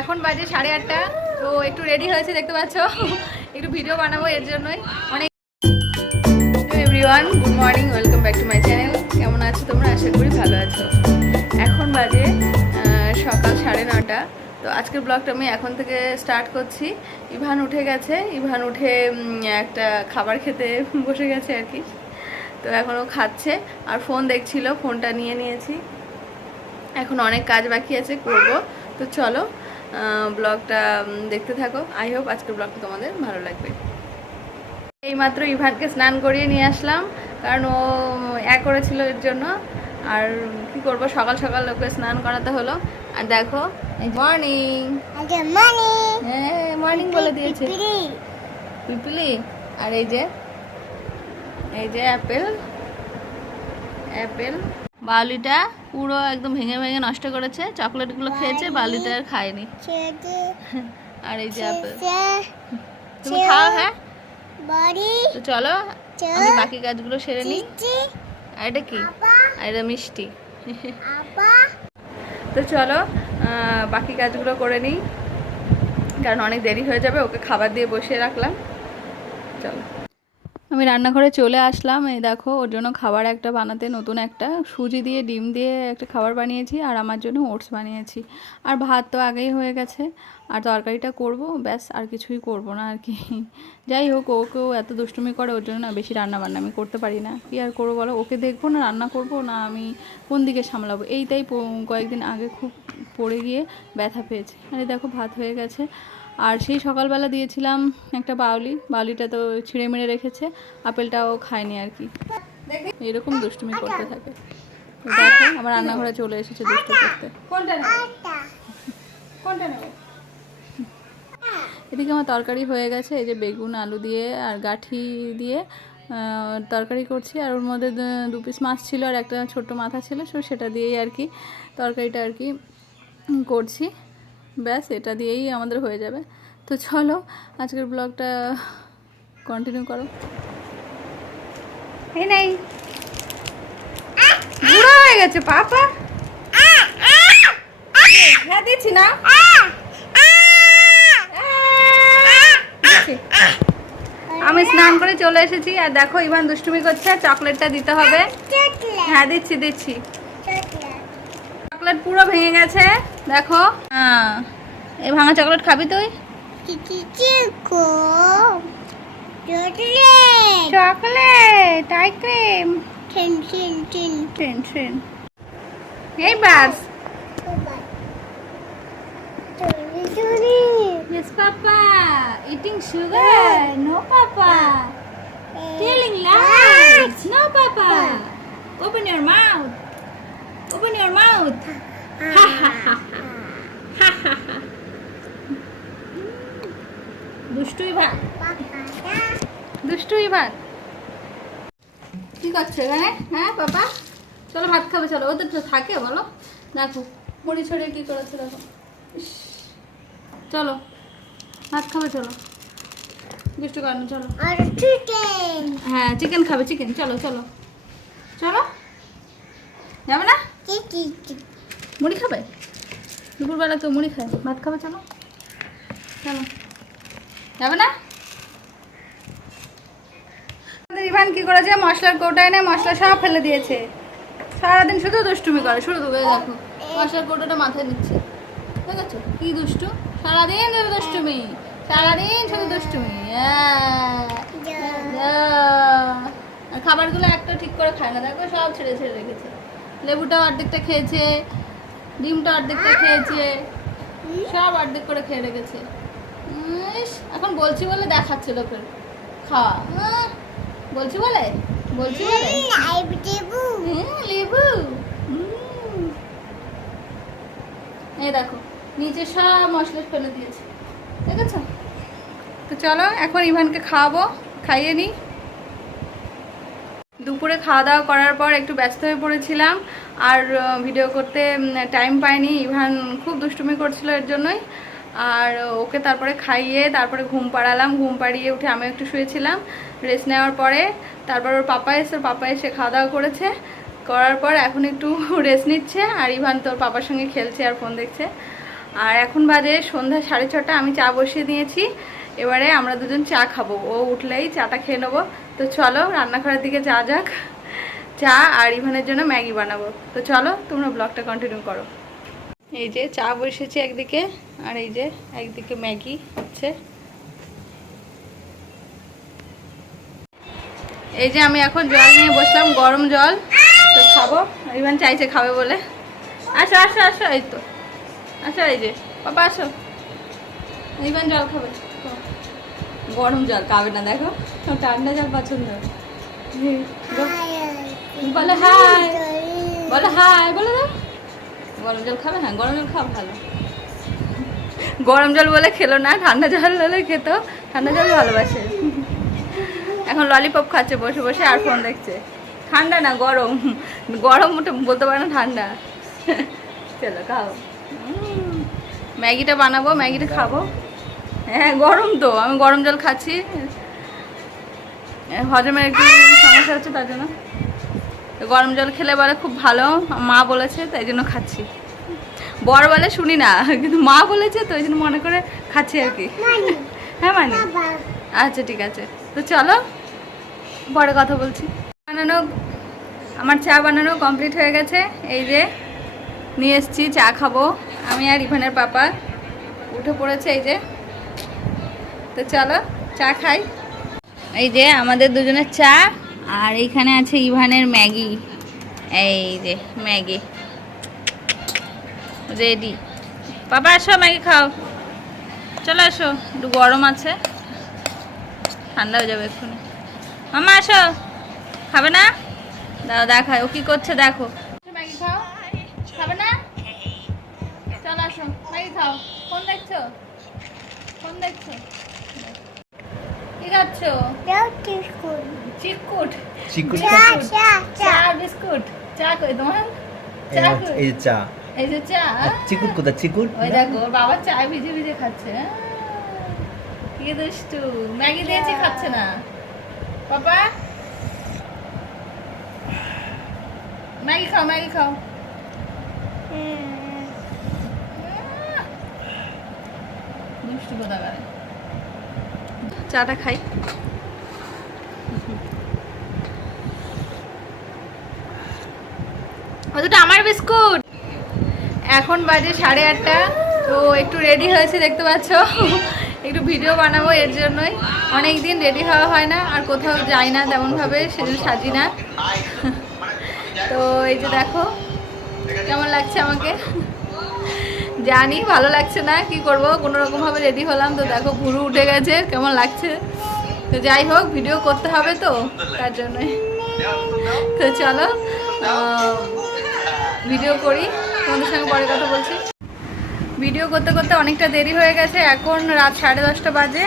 এখন বাজে 8:30। তো একটু রেডি হয়েছে দেখতে পাচ্ছ, একটু ভিডিও বানাবো এর জন্যই। অনেক everyone, good morning, welcome back to my channel. কেমন আছো তোমরা? আশা করি ভালো আছো। এখন বাজে সকাল 9:30। তো আজকের ব্লগটা আমি এখন থেকে স্টার্ট করছি। ইভান উঠে গেছে, ইভান উঠে একটা খাবার খেতে বসে গেছে আর কি। তো এখনও খাচ্ছে আর ফোন দেখছিল, ফোনটা নিয়ে নিয়েছি। এখন অনেক কাজ বাকি আছে, করব। তো চলো ব্লগটা দেখতে থাকো। আই হোপ আজকের ব্লগটা তোমাদের ভালো লাগবে। এইমাত্র ইভানকে স্নান করিয়ে নিয়ে আসলাম, কারণ ও করেছিল এর জন্য। আর কি করব, সকাল সকাল ওকে স্নান করাতে হলো। আর দেখো, মর্নিং হ্যাঁ মর্নিং বলে দিয়েছে পিপিলি। আর এই যে অ্যাপেল বাউলিটা পুরো একদম ভেঙে ভেঙে নষ্ট করেছে। চকলেটগুলো খেয়েছে, বাউলিটা আর খায়নি। আর এই যে অ্যাপেল, তুমি খাও। হ্যাঁ তো চলো আমি বাকি কাজগুলো সেরে নিই। আর এটা কি? আর এটা মিষ্টি। তো চলো বাকি কাজগুলো করে নিই, কারণ অনেক দেরি হয়ে যাবে। ওকে খাবার দিয়ে বসিয়ে রাখলাম। চলো আমি রান্নাঘরে চলে আসলাম। এই দেখো, ওর জন্য খাবার একটা বানাতে, নতুন একটা সুজি দিয়ে ডিম দিয়ে একটা খাবার বানিয়েছি। আর আমার জন্য ওটস বানিয়েছি। আর ভাত তো আগেই হয়ে গেছে। আর তরকারিটা করব, ব্যাস। আর কিছুই করব না আর কি। যাই হোক, ওকেও এত দুষ্টুমি করে, ওর জন্য না বেশি রান্না বান্না আমি করতে পারি না। কি আর করবো বলো, ওকে দেখবো না রান্না করব না, আমি কোন দিকে সামলাবো? এইটাই কয়েকদিন আগে খুব পড়ে গিয়ে ব্যথা পেয়েছে। আর এই দেখো ভাত হয়ে গেছে। আর সেই সকালবেলা দিয়েছিলাম একটা বাউলিটা তো ছিঁড়ে মেরে রেখেছে। আপেলটাও খায়নি আর কি। এরকম দুষ্টুমি করতে থাকে। দেখো আমার রান্নাঘরে চলে এসেছে দুষ্টু করতে। এদিকে আমার তরকারি হয়ে গেছে। এই যে বেগুন আলু দিয়ে আর গাঠি দিয়ে তরকারি করছি। আর ওর মধ্যে 2 পিস মাছ ছিল আর একটা ছোট্ট মাথা ছিল, সেটা দিয়েই আর কি তরকারিটা আর কি করছি। ব্যাস, এটা দিয়েই আমাদের হয়ে যাবে। তো চলো আজকের ব্লগটা কন্টিনিউ করো। এই নাই, বুড়ো হয়ে গেছে পাপা। হ্যাঁ দিচ্ছি না। আমি স্নান করে চলে এসেছি। আর দেখো ইভান দুষ্টুমি করছে, চকলেটটা দিতে হবে। হ্যাঁ দিচ্ছি। চকলেট পুরো ভেঙে গেছে দেখো। হ্যাঁ, এই ভাঙা চকলেট খাবি তুই? Chocolate ice cream train. এই বাস। Yes, Papa. Eating sugar. No, Papa. Telling lies. No, Papa. Open your mouth. Ha ha ha. দুষ্টু ইভান কি করছে এখানে? হ্যাঁ পাপা, চলো ভাত খাবে। চলো, ওদের তো থাকে বলো। দেখো মুড়ি ছড়িয়ে কি করেছে দেখো। চলো ভাত খাবে, চলো। দুষ্টু কারণ চলো। হ্যাঁ চিকেন খাবে, চিকেন। চলো যাবে না? মুড়ি খাবে, দুপুরবেলা কেউ মুড়ি খায়, ভাত খাবে। চলো যাবে না? ইভান কি করেছে, মশলার কৌটা এনে মশলা সব ফেলে দিয়েছে। সারাদিন শুধু দুষ্টুমি করে, শুধু দেখো মশলার কৌটাটা মাথায় নিচ্ছে। দেখেছো কি দুষ্টু? সারাদিন শুধু দুষ্টুমি, শুধু দুষ্টুমি। আর খাবারগুলো একটা ঠিক করে খায় না, দেখো সব ছেড়ে রেখেছে। লেবুটাও অর্ধেকটা খেয়েছে, ডিমটা অর্ধেকটা খেয়েছে, সব অর্ধেক করে খেয়ে রেখেছে। এখন বলছি বলে দেখাচ্ছে লোকের খাওয়া। বলছি বলে লেবু। এই দেখো নিচে সব মশলা ফেলে দিয়েছে, দেখেছো? তো চলো এখন ইভানকে খাইয়ে নিই। দুপুরে খাওয়া দাওয়া করার পর একটু ব্যস্ত হয়ে পড়েছিলাম, আর ভিডিও করতে টাইম পাইনি। ইভান খুব দুষ্টুমি করছিল, এর জন্যই। আর ওকে তারপরে খাইয়ে তারপরে ঘুম পাড়ালাম। ঘুম পাড়িয়ে উঠে আমি একটু শুয়েছিলাম। রেস্ট নেওয়ার পরে তারপর ওর পাপা এসে খাওয়া দাওয়া করার পর এখন একটু রেস্ট নিচ্ছে। আর ইভান তোর পাপার সঙ্গে খেলছে আর ফোন দেখছে। আর এখন বাজে সন্ধ্যা 6:30, আমি চা বসিয়ে দিয়েছি। এবারে আমরা দুজন চা খাবো, ও উঠলেই চাটা খেয়ে নেবো। তো চলো রান্নাঘরের দিকে যা যাক, চা আর ইভানের জন্য ম্যাগি বানাবো। তো চলো তোমরা ব্লগটা কন্টিনিউ করো। এই যে চা বসেছি একদিকে, আর এই যে একদিকে ম্যাগি হচ্ছে। এই যে আমি এখন জল নিয়ে বসলাম, গরম জল, তো খাবো। ইভান চাইছে খাবে বলে। আসো আসো আসো, এই তো আসো, এই যে বাবা আসো, ইভান জল খাবে। গরম জল খাবে না, দেখো ঠান্ডা জল পছন্দ। বলো হাই, বলো হাই, বলো দাও। গরম জল খাবে? হ্যাঁ গরম জল খাও, ভালো। গরম জল বলে খেলো না, ঠান্ডা জল হলে খেত, ঠান্ডা জল ভালোবাসে। এখন ললিপপ খাচ্ছে বসে বসে আর ফোন দেখছে। ঠান্ডা না গরম, গরম ওটা বলতে পারে না, ঠান্ডা। চলো খাও। ম্যাগিটা বানাবো, ম্যাগিটা খাবো। হ্যাঁ গরম তো, আমি গরম জল খাচ্ছি, হজমের একটু সমস্যা হচ্ছে তার জন্য। গরম জল খেলে বলে খুব ভালো, মা বলেছে তাই জন্য খাচ্ছি। বড় বলে শুনি না, কিন্তু মা বলেছে তো ওই জন্য মনে করে খাচ্ছি আর কি। হ্যাঁ মানে আচ্ছা ঠিক আছে, তো চলো পরে কথা বলছি। বানানো, আমার চা বানানো কমপ্লিট হয়ে গেছে। এই যে নিয়ে এসছি, চা খাবো আমি আর ইভানের পাপা উঠে পড়েছে। এই যে, তো চলো চা খাই। এই যে আমাদের দুজনের চা, আর এইখানে আছে ইভানের ম্যাগি। এই যে ম্যাগি রেডি। বাবা আসো ম্যাগি খাও, চলো আসো, একটু গরম আছে, ঠান্ডা হয়ে যাবে এক্ষুনি। মামা আসো, খাবে না? দাও দেখায় ও কি করছে, দেখো। ম্যাগি খাও, খাবে না? চলো আসো ম্যাগি খাও। ফোন দেখছো? ফোন দেখছো? কি খাচ্ছো? চিকুট, চিকুট, চা বিস্কুট। চা কই তোমার? চা কই? এই চা, এই যে চা। চিকুট কোথা? চিকুট ওই দেখো বাবা চা ভিজে ভিজে খাচ্ছে। কি দুষ্টু, ম্যাগি দিয়েছি খাচ্ছে না। পাপা ম্যাগি খাও, ম্যাগি খাও। দুষ্টু কোথাকার। চাটা খাই। ওটা আমার বিস্কুট। এখন বাজে 8:30, তো একটু রেডি হয়েছে দেখতে পাচ্ছ, একটু ভিডিও বানাবো এর জন্যই। অনেক দিন রেডি হওয়া হয় না, আর কোথাও যাই না তেমনভাবে, সেজন্য সাজি না। তো এই যে দেখো কেমন লাগছে আমাকে, জানি ভালো লাগছে না, কি করব, কোনো রকমভাবে রেডি হলাম। তো দেখো ভুরু উঠে গেছে, কেমন লাগছে। তো যাই হোক ভিডিও করতে হবে তো তার জন্যই। তো চলো ভিডিও করি, তোমাদের সঙ্গে পরে কথা বলছি। ভিডিও করতে করতে অনেকটা দেরি হয়ে গেছে, এখন রাত 10:30 বাজে।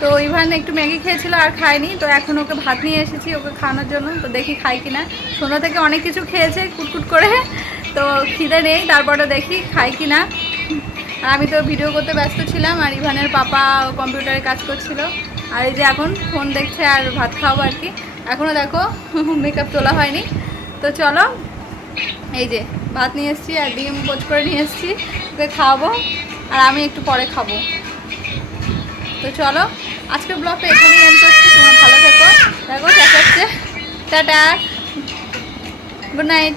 তো ইভান একটু ম্যাগি খেয়েছিল আর খায়নি, তো এখন ওকে ভাত নিয়ে এসেছি ওকে খাওয়ানোর জন্য। তো দেখি খাই কিনা, সন্ধ্যা থেকে অনেক কিছু খেয়েছে কুটকুট করে, তো খিদে নেই, তারপরে দেখি খাই কিনা। আর আমি তো ভিডিও করতে ব্যস্ত ছিলাম, আর ইভানের পাপা কম্পিউটারে কাজ করছিল। আর এই যে এখন ফোন দেখছে আর ভাত খাওয়াবো আর কি। এখনও দেখো মেকআপ তোলা হয়নি। তো চলো, এই যে ভাত নিয়ে এসেছি আর ডিম পোচ করে নিয়ে এসেছি, ওকে খাওয়াবো, আর আমি একটু পরে খাবো। তো চলো আজকের ব্লগটা এখানেই এন্ড করছি। তোমরা ভালো থেকো, দেখো দেখাচ্ছে, টাটা, গুড নাইট।